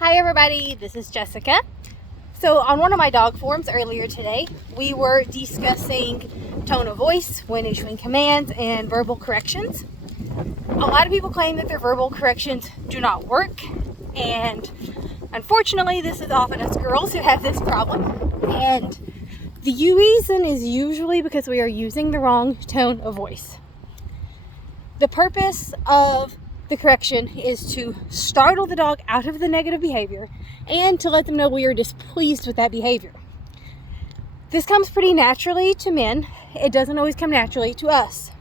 Hi everybody, this is Jessica. So on one of my dog forums earlier today, we were discussing tone of voice when issuing commands and verbal corrections. A lot of people claim that their verbal corrections do not work, and unfortunately this is often us girls who have this problem, and the reason is usually because we are using the wrong tone of voice. The purpose of the correction is to startle the dog out of the negative behavior and to let them know we are displeased with that behavior. This comes pretty naturally to men. It doesn't always come naturally to us.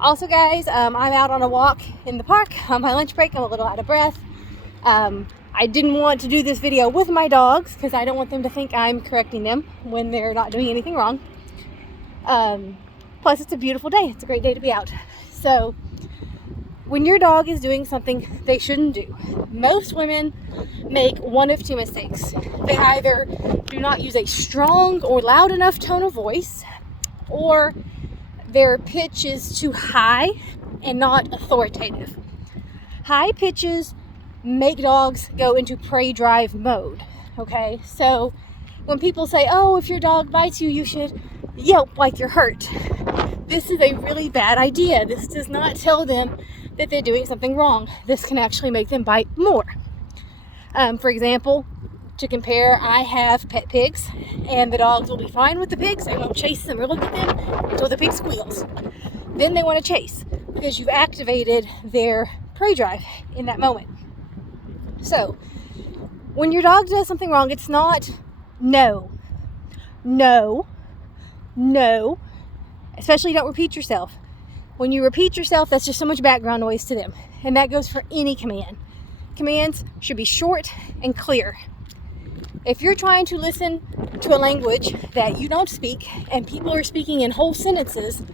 Also guys, I'm out on a walk in the park on my lunch break. I'm a little out of breath. I didn't want to do this video with my dogs because I don't want them to think I'm correcting them when they're not doing anything wrong. Plus it's a beautiful day. It's a great day to be out. So when your dog is doing something they shouldn't do, most women make one of two mistakes. They either do not use a strong or loud enough tone of voice, or their pitch is too high and not authoritative. High pitches make dogs go into prey drive mode, okay? So when people say, oh, if your dog bites you, you should yelp like you're hurt. This is a really bad idea. This does not tell them that they're doing something wrong. This can actually make them bite more. For example, to compare, I have pet pigs, and the dogs will be fine with the pigs. They won't chase them or look at them until the pig squeals. Then they want to chase because you've activated their prey drive in that moment. So when your dog does something wrong, it's not no, no, no. Especially don't repeat yourself. When you repeat yourself, that's just so much background noise to them. And that goes for any command. Commands should be short and clear. If you're trying to listen to a language that you don't speak and people are speaking in whole sentences,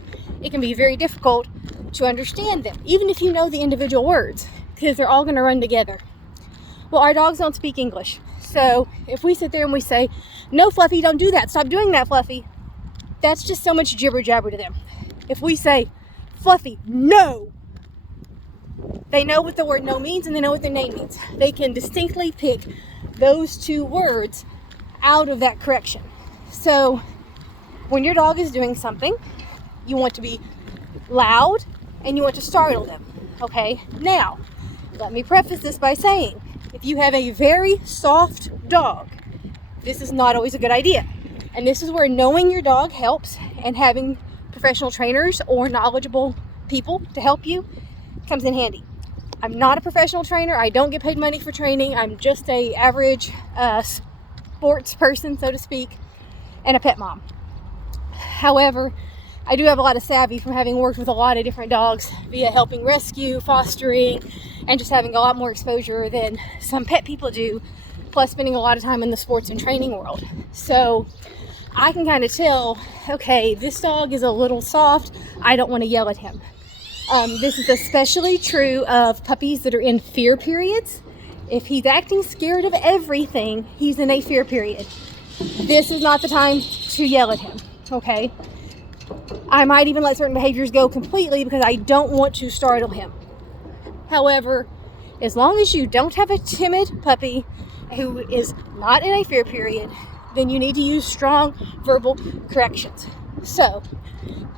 it can be very difficult to understand them, even if you know the individual words, because they're all going to run together. Well, our dogs don't speak English. So if we sit there and we say, no, Fluffy, don't do that. Stop doing that, Fluffy. That's just so much jibber jabber to them. If we say, Fluffy, no, they know what the word no means and they know what their name means. They can distinctly pick those two words out of that correction. So when your dog is doing something, you want to be loud and you want to startle them. Okay, now let me preface this by saying, if you have a very soft dog, this is not always a good idea. And this is where knowing your dog helps, and having professional trainers or knowledgeable people to help you comes in handy. I'm not a professional trainer. I don't get paid money for training. I'm just a average sports person, so to speak, and a pet mom. However, I do have a lot of savvy from having worked with a lot of different dogs via helping rescue, fostering, and just having a lot more exposure than some pet people do, plus spending a lot of time in the sports and training world. So I can kind of tell, okay, this dog is a little soft. I don't want to yell at him. This is especially true of puppies that are in fear periods. If he's acting scared of everything, he's in a fear period. This is not the time to yell at him, okay? I might even let certain behaviors go completely because I don't want to startle him. However, as long as you don't have a timid puppy who is not in a fear period, then you need to use strong verbal corrections. So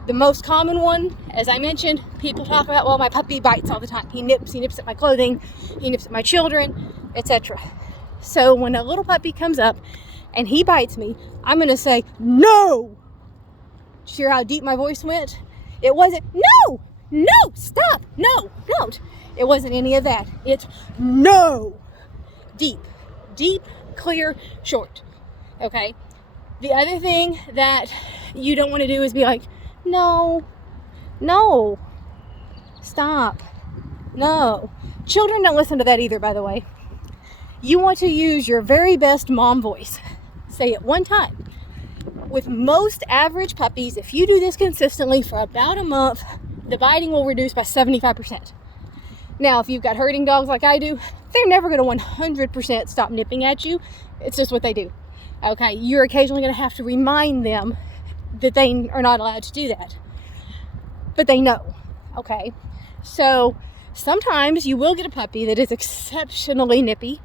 the most common one, as I mentioned, people talk about, well, my puppy bites all the time. He nips at my clothing, he nips at my children, etc. So when a little puppy comes up and he bites me, I'm going to say, no. Did you hear how deep my voice went? It wasn't, no, stop, no, don't. It wasn't any of that. It's no. Deep, clear, short. Okay? The other thing that you don't want to do is be like, no, stop, no. Children don't listen to that either, by the way. You want to use your very best mom voice. Say it one time. With most average puppies, if you do this consistently for about a month, the biting will reduce by 75%. Now, if you've got herding dogs like I do, they're never going to 100% stop nipping at you. It's just what they do. Okay, you're occasionally going to have to remind them that they are not allowed to do that. But they know, okay? So Sometimes you will get a puppy that is exceptionally nippy.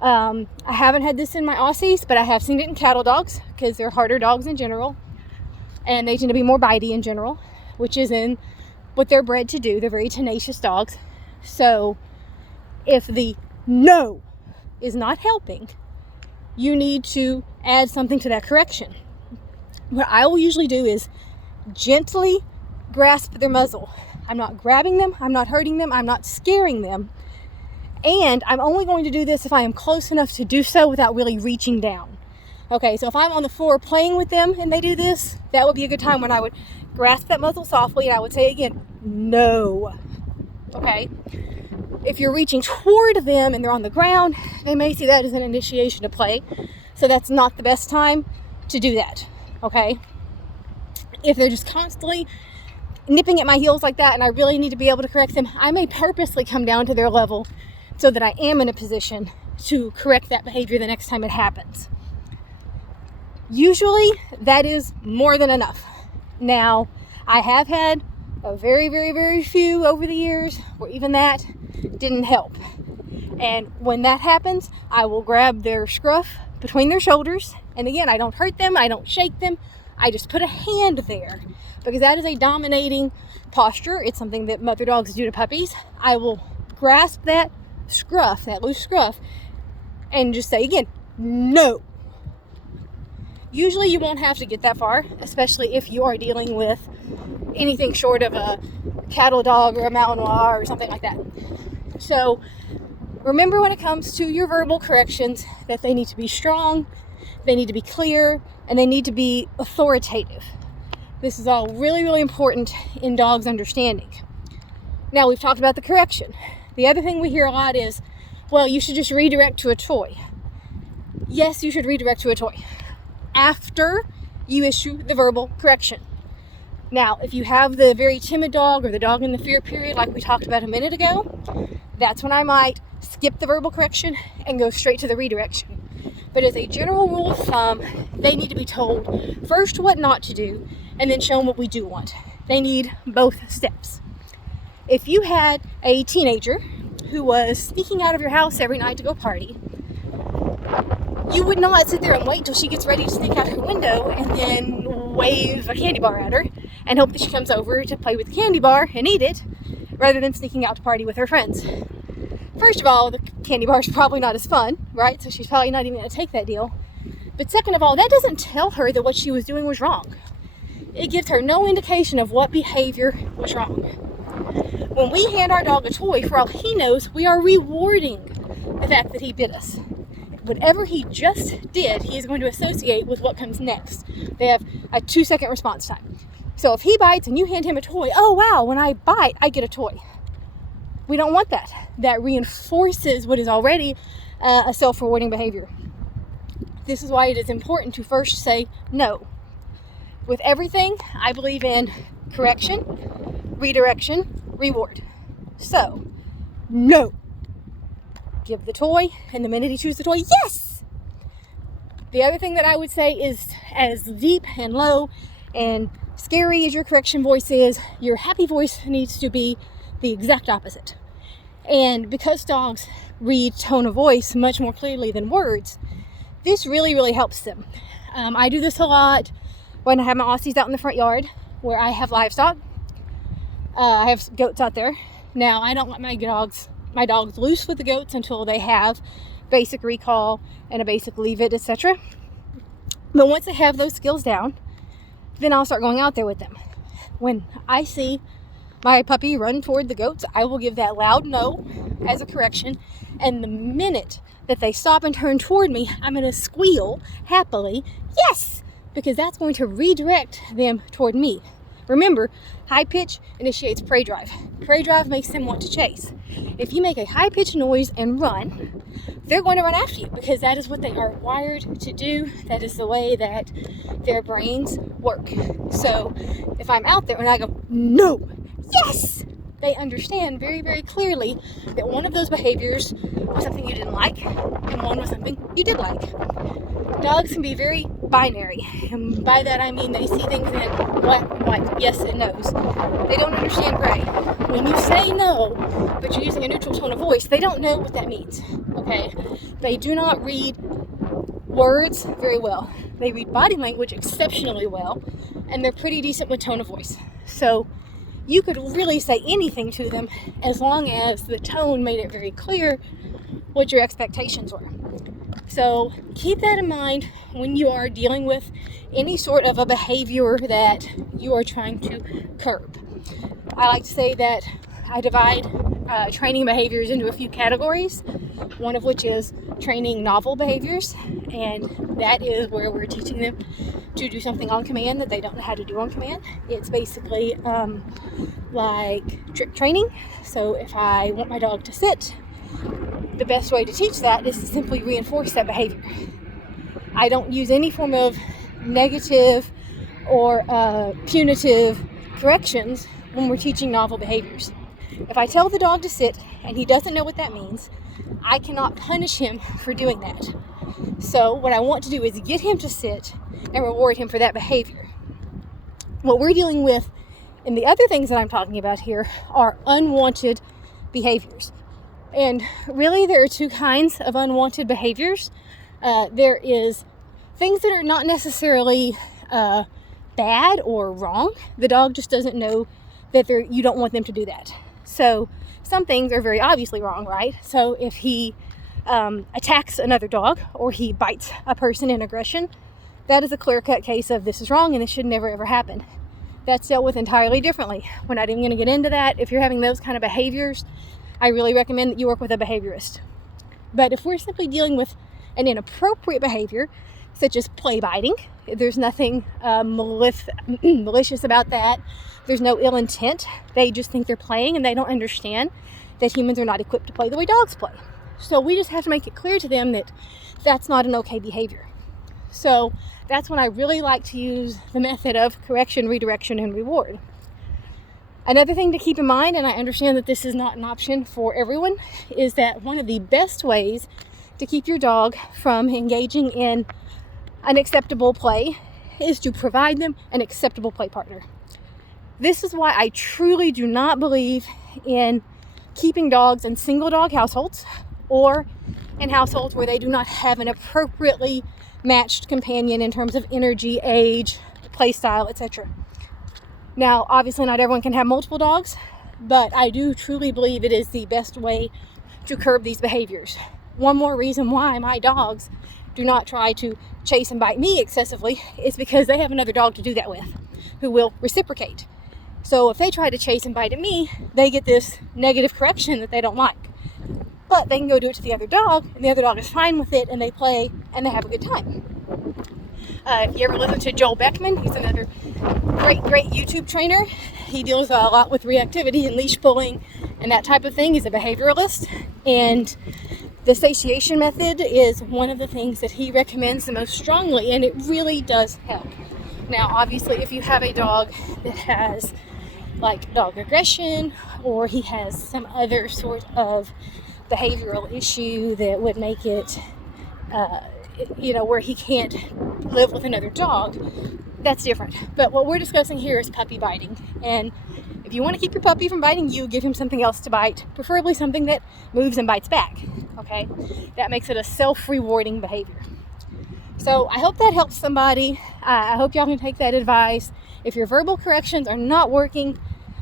I haven't had this in my Aussies, but I have seen it in cattle dogs because they're harder dogs in general. And they tend to be more bitey in general, which is in what they're bred to do. They're very tenacious dogs. So if the no is not helping, you need to add something to that correction. What I will usually do is gently grasp their muzzle. I'm not grabbing them, I'm not hurting them, I'm not scaring them. And I'm only going to do this if I am close enough to do so without really reaching down. Okay, so if I'm on the floor playing with them and they do this, that would be a good time when I would grasp that muzzle softly and I would say again, no. Okay? If you're reaching toward them and they're on the ground, they may see that as an initiation to play. So that's not the best time to do that. Okay? If they're just constantly nipping at my heels like that and I really need to be able to correct them, I may purposely come down to their level so that I am in a position to correct that behavior the next time it happens. Usually that is more than enough. Now, I have had a very, very, very few over the years where even that didn't help. And when that happens, I will grab their scruff between their shoulders. And again, I don't hurt them, I don't shake them, I just put a hand there because that is a dominating posture. It's something that mother dogs do to puppies. I will grasp that scruff, that loose scruff, and just say again, no. Usually you won't have to get that far, especially if you are dealing with anything short of a cattle dog or a Malinois or something like that. So remember when it comes to your verbal corrections that they need to be strong, they need to be clear, and they need to be authoritative. This is all really, really important in dogs' understanding. Now we've talked about the correction. The other thing we hear a lot is, well, you should just redirect to a toy. Yes, you should redirect to a toy after you issue the verbal correction. Now, if you have the very timid dog or the dog in the fear period like we talked about a minute ago, that's when I might skip the verbal correction and go straight to the redirection. But as a general rule of thumb, they need to be told first what not to do and then shown what we do want. They need both steps. If you had a teenager who was sneaking out of your house every night to go party, you would not sit there and wait till she gets ready to sneak out her window and then wave a candy bar at her and hope that she comes over to play with the candy bar and eat it, rather than sneaking out to party with her friends. First of all, the candy bar is probably not as fun, right? So she's probably not even going to take that deal. But second of all, that doesn't tell her that what she was doing was wrong. It gives her no indication of what behavior was wrong. When we hand our dog a toy, for all he knows, we are rewarding the fact that he bit us. Whatever he just did, he is going to associate with what comes next. They have a 2-second response time. So if he bites and you hand him a toy, oh wow, when I bite, I get a toy. We don't want that. That reinforces what is already a self-rewarding behavior. This is why it is important to first say no. With everything, I believe in correction, redirection, reward. So, no. Give the toy, and the minute he chews the toy, yes! The other thing that I would say is, as deep and low and scary as your correction voice is, your happy voice needs to be the exact opposite. And because dogs read tone of voice much more clearly than words, this really, really helps them. I do this a lot when I have my Aussies out in the front yard where I have livestock. I have goats out there. Now, I don't let my dogs loose with the goats until they have basic recall and a basic leave it, etc. But once they have those skills down, then I'll start going out there with them. When I see my puppy run toward the goats, I will give that loud no as a correction. And the minute that they stop and turn toward me, I'm going to squeal happily, yes, because that's going to redirect them toward me. Remember, high pitch initiates prey drive. Prey drive makes them want to chase. If you make a high pitched noise and run, they're going to run after you because that is what they are wired to do. That is the way that their brains work. So if I'm out there and I go, no, yes, they understand very, very clearly that one of those behaviors was something you didn't like and one was something you did like. Dogs can be very binary. And by that I mean they see things in black and white, yes and no's. They don't understand gray. When you say no, but you're using a neutral tone of voice, they don't know what that means, okay? They do not read words very well. They read body language exceptionally well, and they're pretty decent with tone of voice. So you could really say anything to them as long as the tone made it very clear what your expectations were. So keep that in mind when you are dealing with any sort of a behavior that you are trying to curb. I like to say that I divide training behaviors into a few categories, one of which is training novel behaviors, and that is where we're teaching them to do something on command that they don't know how to do on command. It's basically like trick training. So if I want my dog to sit, the best way to teach that is to simply reinforce that behavior. I don't use any form of negative or punitive corrections when we're teaching novel behaviors. If I tell the dog to sit and he doesn't know what that means, I cannot punish him for doing that. So what I want to do is get him to sit and reward him for that behavior. What we're dealing with and the other things that I'm talking about here are unwanted behaviors. And really there are two kinds of unwanted behaviors. There is things that are not necessarily bad or wrong. The dog just doesn't know that you don't want them to do that. So some things are very obviously wrong, right? So if he attacks another dog or he bites a person in aggression, that is a clear-cut case of this is wrong and this should never ever happen. That's dealt with entirely differently. We're not even going to get into that. If you're having those kind of behaviors, I really recommend that you work with a behaviorist. But if we're simply dealing with an inappropriate behavior, such as play biting, there's nothing malicious about that. There's no ill intent. They just think they're playing and they don't understand that humans are not equipped to play the way dogs play. So we just have to make it clear to them that that's not an okay behavior. So that's when I really like to use the method of correction, redirection, and reward. Another thing to keep in mind, and I understand that this is not an option for everyone, is that one of the best ways to keep your dog from engaging in unacceptable play is to provide them an acceptable play partner. This is why I truly do not believe in keeping dogs in single dog households or in households where they do not have an appropriately matched companion in terms of energy, age, play style, etc. Now, obviously not everyone can have multiple dogs, but I do truly believe it is the best way to curb these behaviors. One more reason why my dogs do not try to chase and bite me excessively is because they have another dog to do that with who will reciprocate. So if they try to chase and bite at me, they get this negative correction that they don't like. But they can go do it to the other dog, and the other dog is fine with it, and they play, and they have a good time. If you ever listen to Joel Beckman, he's another great YouTube trainer. He deals a lot with reactivity and leash pulling and that type of thing. He's a behavioralist, and the satiation method is one of the things that he recommends the most strongly, and it really does help. Now, obviously, if you have a dog that has like dog aggression, or he has some other sort of behavioral issue that would make it, where he can't live with another dog, that's different. But what we're discussing here is puppy biting. And if you want to keep your puppy from biting you, give him something else to bite, preferably something that moves and bites back, okay? That makes it a self-rewarding behavior. So I hope that helps somebody. I hope y'all can take that advice. If your verbal corrections are not working,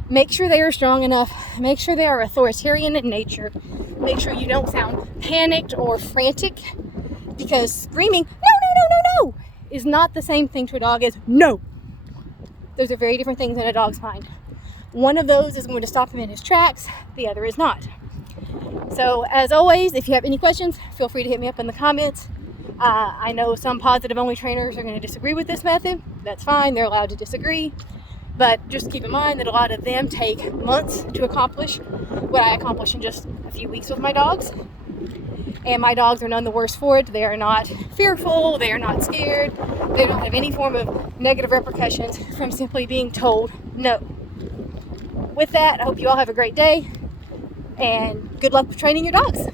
make sure they are strong enough. Make sure they are authoritarian in nature. Make sure you don't sound panicked or frantic, because screaming, no, is not the same thing to a dog as no. Those are very different things in a dog's mind. One of those is going to stop him in his tracks. The other is not. So as always, if you have any questions, feel free to hit me up in the comments. I know some positive-only trainers are going to disagree with this method. That's fine. They're allowed to disagree. But just keep in mind that a lot of them take months to accomplish what I accomplish in just a few weeks with my dogs. And my dogs are none the worse for it. They are not fearful. They are not scared. They don't have any form of negative repercussions from simply being told no. With that, I hope you all have a great day. And good luck with training your dogs.